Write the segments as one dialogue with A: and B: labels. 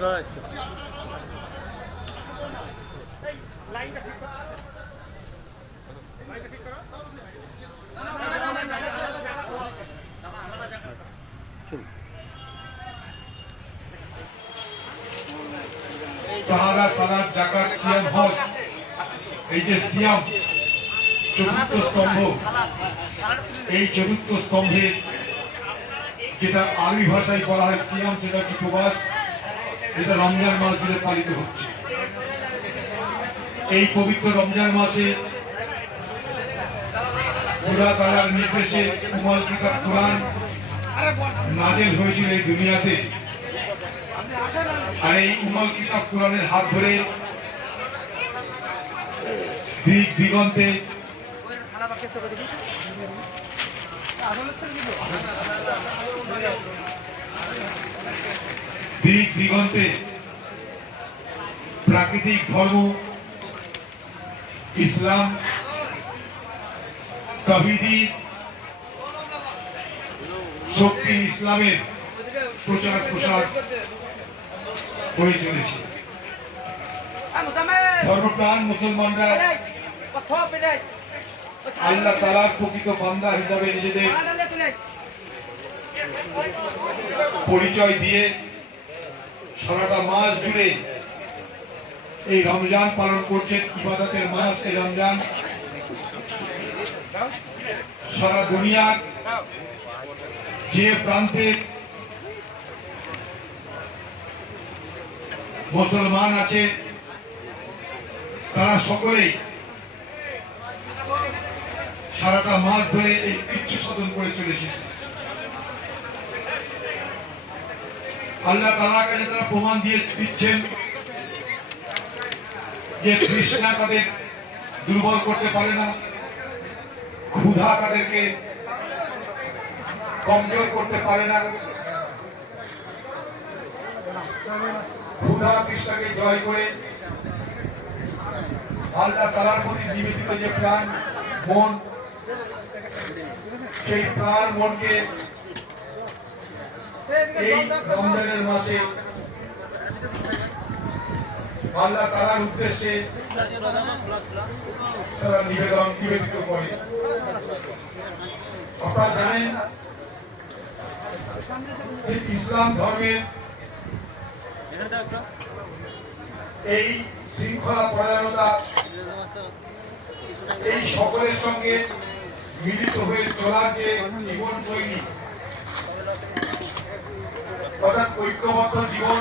A: আছে
B: সাহারা সালাদ জাকাত সিয়াম হজ। এই যে সিয়াম, চতুর্থ স্তম্ভ, এই চতুর্থ স্তম্ভের যেটা আরবি ভাষায় বলা হয় সিয়াম যেটা কি এটা রমজান মাস জুড়ে পালিত হচ্ছে। এই পবিত্র রমজান মাসে খুদা তালার নির্দেশে উমল কিতাব কোরআন নাজেল হয়েছিল এই দুনিয়াতে। আর এই উমল কিতাব কোরআনের হাত ধরে দিক দিগন্তে দিক দিগন্তে প্রাকৃতিক ধর্ম, ইসলাম তহিদি শক্তি ইসলামের প্রচার প্রসার হয়ে চলেছে। ধর্মপ্রাণ মুসলমানরা আল্লাহ তালার প্রকৃত বান্দা হিসাবে নিজেদের পরিচয় দিয়ে সারাটা মাস জুড়ে এই রমজান পালন করছেন ইবাদতের মাস এই রমজান। সারা দুনিয়ার যে প্রান্তে মুসলমান আছে, তারা সকলেই সারাটা মাস ধরে এই ইচ্ছে সাধন করে চলেছে। আল্লাহ কাছে তারা প্রমাণ দিয়ে দিচ্ছেন যে তৃষ্ণা তাদের দুর্বল করতে পারে না, ক্ষুধা তাদেরকে কমজোর করতে পারে না। ক্ষুধা তৃষ্ণাকে জয় করে আল্লাহ তালার প্রতি নিবেদিত যে প্রাণ, মন, সেই প্রাণ মনকে এই রমজানের মাসে আল্লাহ তালার উদ্দেশ্যে তারা নিবেদন, নিবেদিত করে। আপনারা জানেন ইসলাম ধর্মের এই শৃঙ্খলা পরায়ণতা এই সকলের সঙ্গে মিলিত হয়ে চলার যে জীবন শৈলী ঐক্যবদ্ধ জীবন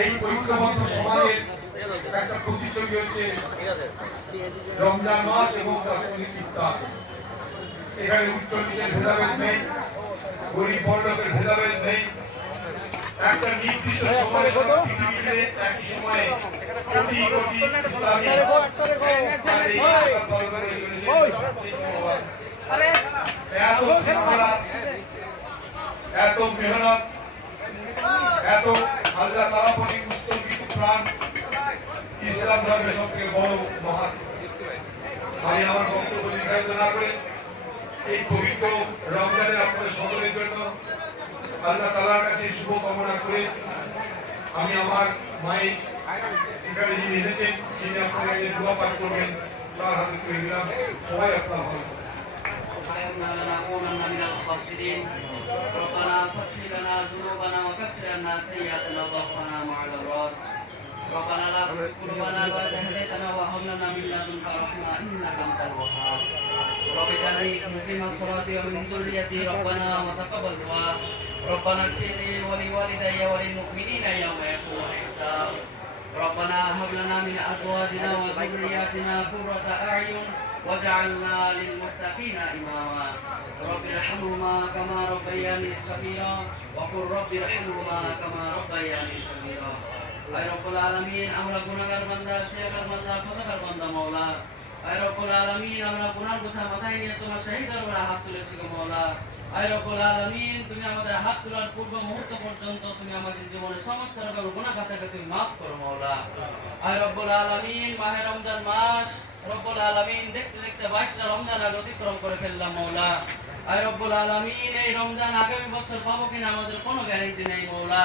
B: এই ঐক্যবদ্ধ সমাজের একটা প্রতিচ্ছবি হচ্ছে রমজান মাস এবং তার এখানে উত্তর নিচের ভেদাভেদ নেই গরিব বড়লোকের ভেদাভেদ নেই। একটা নির্দিষ্ট সময়ে পৃথিবীতে একই সময়ে কোটি কোটি ইসলামী আর এই ইসলাম পালন করে চলেছে। এত শৃঙ্খলা, এত মেহনত এত আল্লাহ তালা প্রতি উৎসর্গিত প্রাণ ইসলাম ধর্মের সবথেকে বড় মহান আমি আমার বক্তব্য নির্ধারিত না করে এই পবিত্র রমজানে আপনাদের সকলের জন্য আল্লাহ তালার কাছে শুভ কামনা করে আমি আমার মায়ের এখানে যিনি এসেছেন যিনি আপনাদের দোয়া পাঠ করবেন তার হাতে তুলে দিলাম সবাই আপনার ভালো থাকবেন।
C: وإنا لنكونن من الخاسرين ربنا فاغفر لنا ذنوبنا وكفر عنا سيئاتنا وتوفنا مع الأبرار ربنا لا تزغ قلوبنا بعد إذ هديتنا وهب لنا من لدنك رحمة إنك أنت الوهاب. رب اجعلني مقيم الصلاة ومن ذريتي ربنا وتقبل دعاء. ربنا اغفر لي ولوالدي وللمؤمنين يوم يقوم الحساب. ربنا هب لنا من أزواجنا وذرياتنا قرة أعين واجعلنا للمتقين إماما. رب ارحمهما كما ربياني صغيرا وقل رب ارحمهما كما ربياني صغيرا. রমজান মাস, রব্বুল মাওলা। আয় রব্বুল এই রমজান আগামী বছর পাবো কিনা আমাদের কোনো গ্যারেন্টি নেই মাওলা।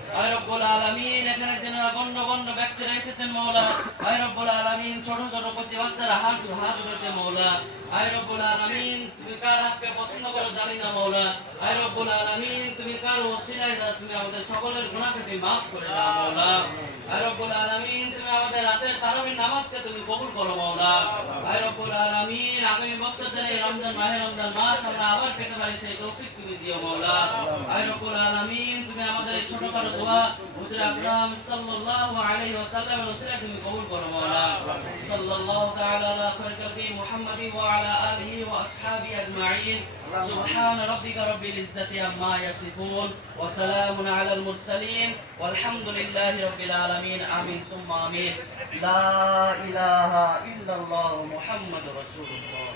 C: ছোট ছোট কচি বাচ্চারা হাত হাত উঠেছে মাওলা আয় রব্বুল আলামিন কার হাতকে পছন্দ করো জানি না মাওলা আয় রব্বুল আলামিন, তুমি কার ওসিলায় তুমি আমাদের সকলের গুনাহকে তুমি মাফ করে দাও মাওলা আয় আলামিন, তুমি আমাদের তারাবির নামাজকে তুমি কবুল করো মাওলা। আয় রব্বুল আলামিন আগামী বছর যেন রমজান মাহে রমজান মাস আমরা আবার পেতে পারি সেই তৌফিক তুমি দিও মাওলা। আয় রব্বুল আলামিন তুমি আমাদের এই ছোটখাটো দোয়া হুজুর আকরাম সাল্লাল্লাহু আলাইহি ওয়াসাল্লামের ওসিলায় তুমি কবুল করো মাওলা। সাল্লাল্লাহু তাআলা আলা খায়র খালকি মুহাম্মাদি ওয়া আলা আলিহি ওয়া আসহাবিহি আজমাইন। سبحان ربك رب العزة عما يصفون وسلام على المرسلين والحمد لله رب العالمين. آمين. ثم آمين. لا إله إلا الله محمد رسول الله.